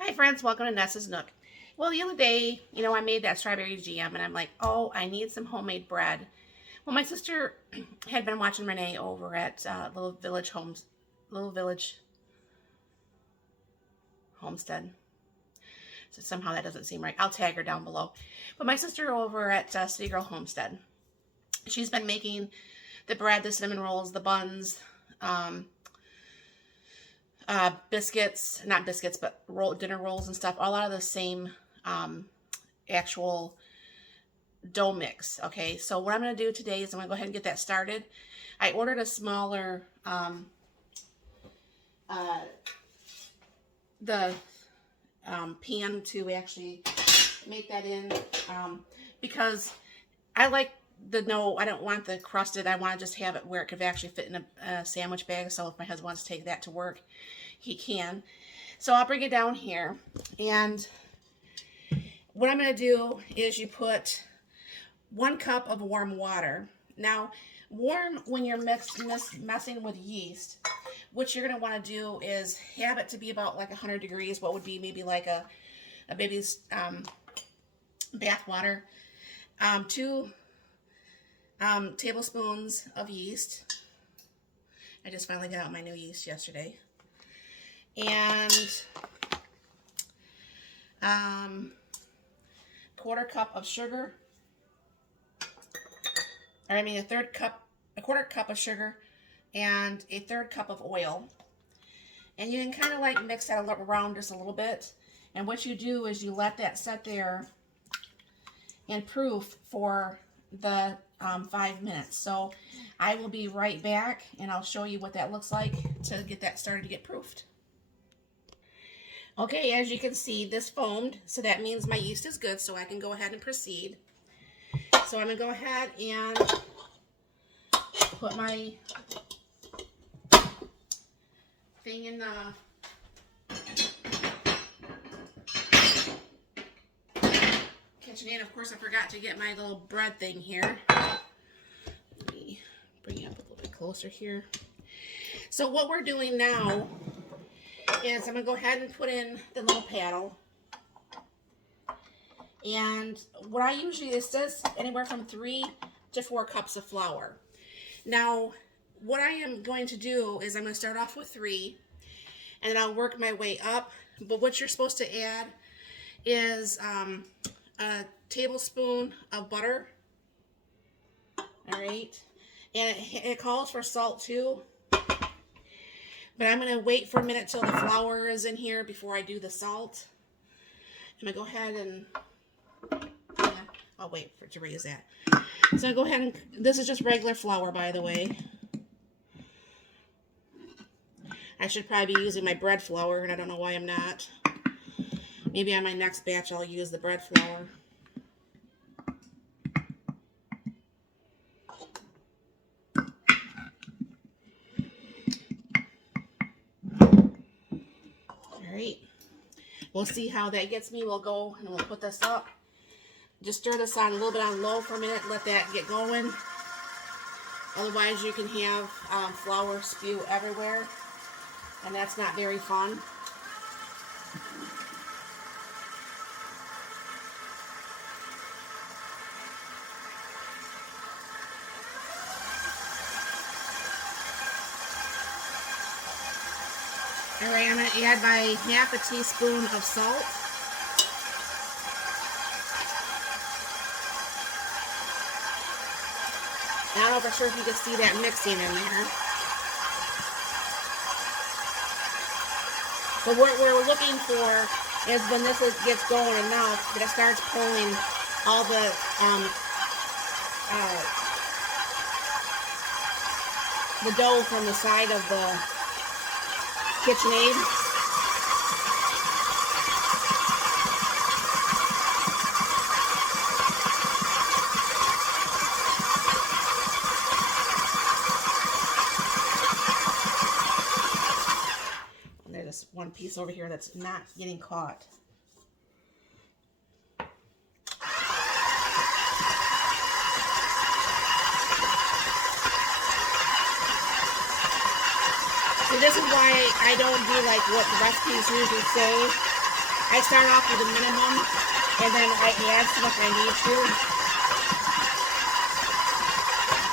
Hi friends, welcome to Nessa's Nook. Well, the other day, I made that strawberry jam and I'm like, oh, I need some homemade bread. Well, my sister had been watching Renee over at Little Village Homestead. So somehow that doesn't seem right. I'll tag her down below. But my sister over at City Girl Homestead, she's been making the bread, the cinnamon rolls, the buns, biscuits, not biscuits, but dinner rolls and stuff, all out of the same actual dough mix. Okay, so what I'm going to do today is I'm going to go ahead and get that started. I ordered a smaller pan to actually make that in because I like the dough. I don't want the crusted. I want to just have it where it could actually fit in a sandwich bag. So if my husband wants to take that to work, he can. So I'll bring it down here, and what I'm going to do is you put 1 cup of warm water. Now, warm when you're messing with yeast, what you're going to want to do is have it to be about like 100 degrees, what would be maybe like a baby's bath water. 2 tablespoons of yeast. I just finally got out my new yeast yesterday. And 1/4 cup of sugar. Or I mean a 1/4 cup of sugar and a 1/3 cup of oil. And you can kind of like mix that around just a little bit. And what you do is you let that set there and proof for the 5 minutes. So I will be right back and I'll show you what that looks like to get that started to get proofed. Okay, as you can see, this foamed, so that means my yeast is good, so I can go ahead and proceed. So I'm going to go ahead and put my thing in the KitchenAid. Of course, I forgot to get my little bread thing here. Let me bring it up a little bit closer here. So what we're doing now is I'm going to go ahead and put in the little paddle. And what I usually, it says anywhere from 3 to 4 cups of flour. Now, what I am going to do is I'm going to start off with 3, and then I'll work my way up. But what you're supposed to add is a tablespoon of butter. All right. And it calls for salt too. But I'm going to wait for a minute till the flour is in here before I do the salt. I'm going to go ahead and I'll wait for it to raise that. So I go ahead and, this is just regular flour, by the way. I should probably be using my bread flour, and I don't know why I'm not. Maybe on my next batch I'll use the bread flour. Alright. We'll see how that gets me. We'll go and we'll put this up. Just stir this on a little bit on low for a minute. Let that get going. Otherwise you can have flour spew everywhere. And that's not very fun. Alright, I'm going to add my half a teaspoon of salt. I don't know for sure if you can see that mixing in there. But what we're looking for is when this gets going enough that it starts pulling all the dough from the side of the KitchenAid. There's one piece over here that's not getting caught. So this is why I don't do like what the recipes usually say. I start off with a minimum, and then I add some if I need to.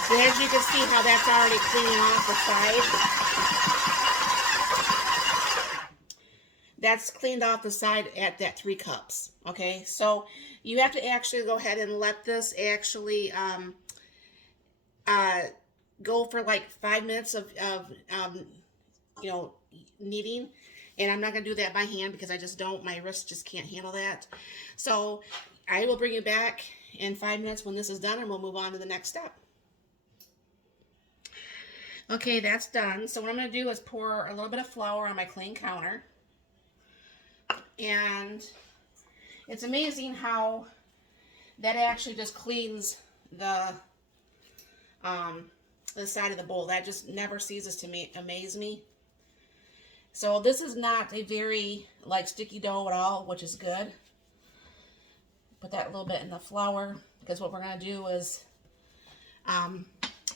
So as you can see how that's already cleaning off the side. That's cleaned off the side at that 3 cups. Okay, so you have to actually go ahead and let this actually go for like 5 minutes of you know, kneading. And I'm not going to do that by hand because I just don't. My wrist just can't handle that. So I will bring you back in 5 minutes when this is done, and we'll move on to the next step. Okay, that's done. So what I'm going to do is pour a little bit of flour on my clean counter. And it's amazing how that actually just cleans the side of the bowl. That just never ceases to amaze me. So this is not a very like sticky dough at all, which is good. Put that a little bit in the flour, because what we're going to do is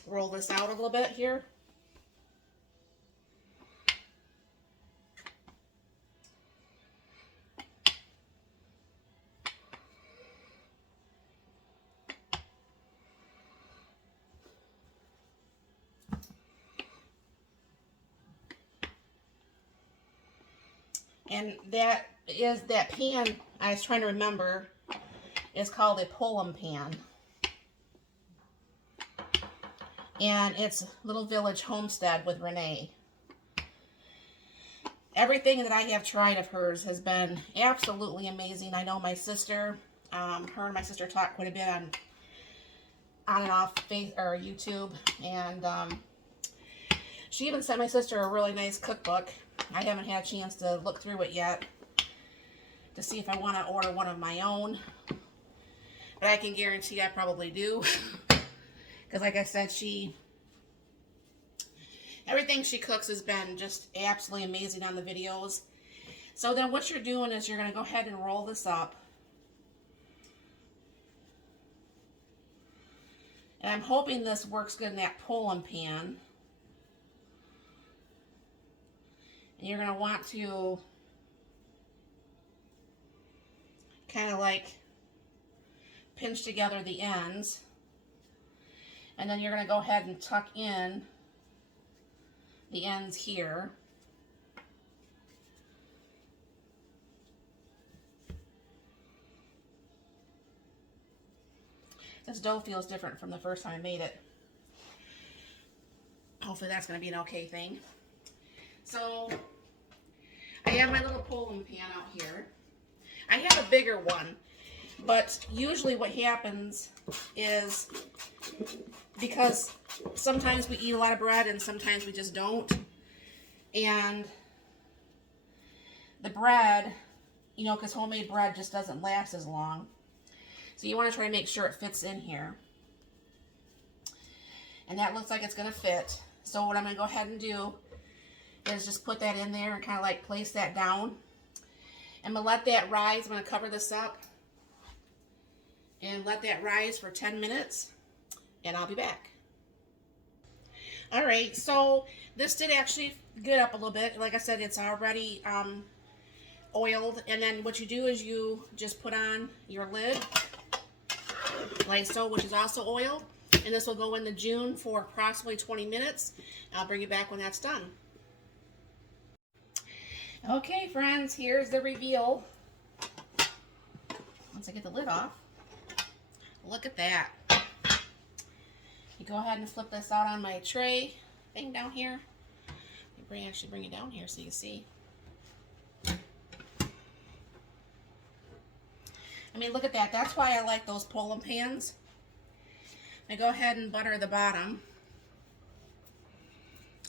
roll this out a little bit here. And that pan, I was trying to remember, is called a Pullum pan. And it's Little Village Homestead with Renee. Everything that I have tried of hers has been absolutely amazing. I know my sister, her and my sister talk quite a bit on and off YouTube. And she even sent my sister a really nice cookbook. I haven't had a chance to look through it yet to see if I want to order one of my own. But I can guarantee I probably do. Because like I said, everything she cooks has been just absolutely amazing on the videos. So then what you're doing is you're going to go ahead and roll this up. And I'm hoping this works good in that Pullum pan. And you're going to want to kind of like pinch together the ends. And then you're going to go ahead and tuck in the ends here. This dough feels different from the first time I made it. Hopefully that's going to be an okay thing. So I have my little Pullum pan out here. I have a bigger one, but usually what happens is, because sometimes we eat a lot of bread and sometimes we just don't, and the bread, you know, because homemade bread just doesn't last as long, so you want to try to make sure it fits in here. And that looks like it's going to fit. So what I'm going to go ahead and do is just put that in there and kind of like place that down. I'm going to let that rise. I'm going to cover this up and let that rise for 10 minutes, and I'll be back. Alright, so this did actually get up a little bit. Like I said, it's already oiled, and then what you do is you just put on your lid, like so, which is also oiled, and this will go in the June for approximately 20 minutes. I'll bring you back when that's done. Okay, friends, here's the reveal. Once I get the lid off, look at that. You go ahead and flip this out on my tray thing down here. Actually bring it down here so you can see. I mean, look at that. That's why I like those Pullum pans. I go ahead and butter the bottom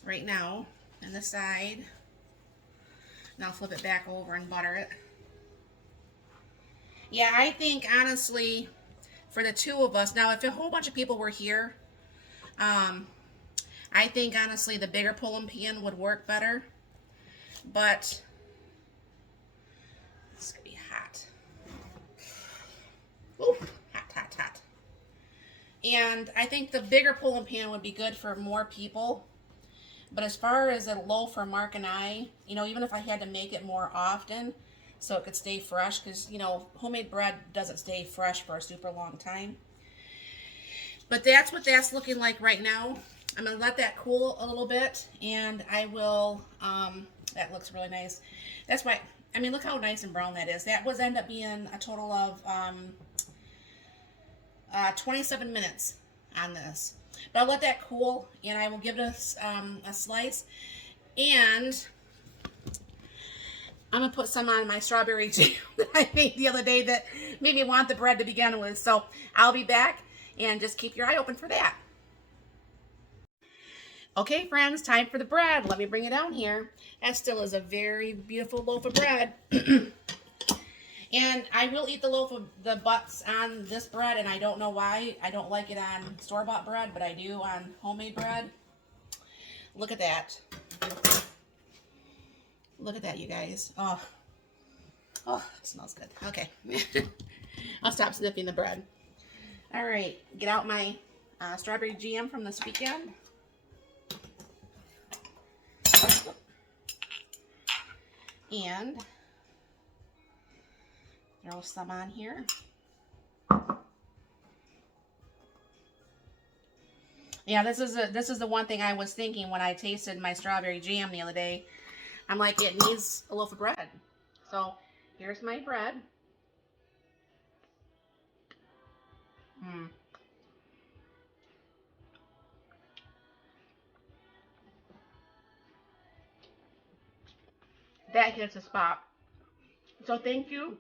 right now, and the side. And I'll flip it back over and butter it. Yeah, I think honestly, for the two of us, now if a whole bunch of people were here, I think honestly the bigger Pullum pan would work better. But it's gonna be hot. Ooh, hot, hot, hot. And I think the bigger Pullum pan would be good for more people. But as far as a loaf for Mark and I, you know, even if I had to make it more often, so it could stay fresh, because you know, homemade bread doesn't stay fresh for a super long time. But that's what that's looking like right now. I'm gonna let that cool a little bit, and I will, that looks really nice. That's why, I mean, look how nice and brown that is. That was end up being a total of 27 minutes on this. But I'll let that cool, and I will give it a slice. And I'm going to put some on my strawberry jam that I made the other day that made me want the bread to begin with. So I'll be back, and just keep your eye open for that. Okay, friends, time for the bread. Let me bring it down here. That still is a very beautiful loaf of bread. And I will eat the butts on this bread, and I don't know why. I don't like it on store-bought bread, but I do on homemade bread. Look at that. Look at that, you guys. Oh, it smells good. Okay. I'll stop sniffing the bread. All right, get out my strawberry jam from this weekend. And throw some on here. Yeah, this is the one thing I was thinking when I tasted my strawberry jam the other day. I'm like, it needs a loaf of bread. So here's my bread. That hits a spot. So thank you,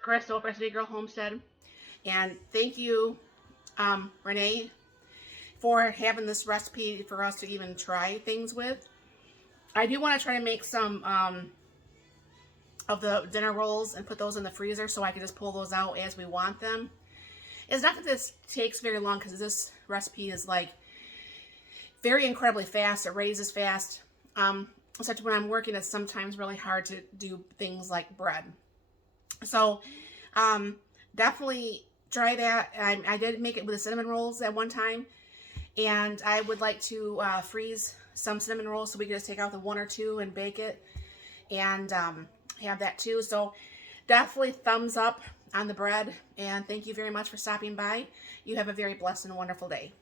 Chris over City Girl Homestead, and thank you, Renee, for having this recipe for us to even try things with. I do want to try to make some of the dinner rolls and put those in the freezer so I can just pull those out as we want them. It's not that this takes very long, because this recipe is like very incredibly fast. It raises fast. Except when I'm working, it's sometimes really hard to do things like bread. So definitely try that. I did make it with the cinnamon rolls at one time, and I would like to freeze some cinnamon rolls so we can just take out the one or two and bake it, and have that too. So definitely thumbs up on the bread, and thank you very much for stopping by. You have a very blessed and wonderful day.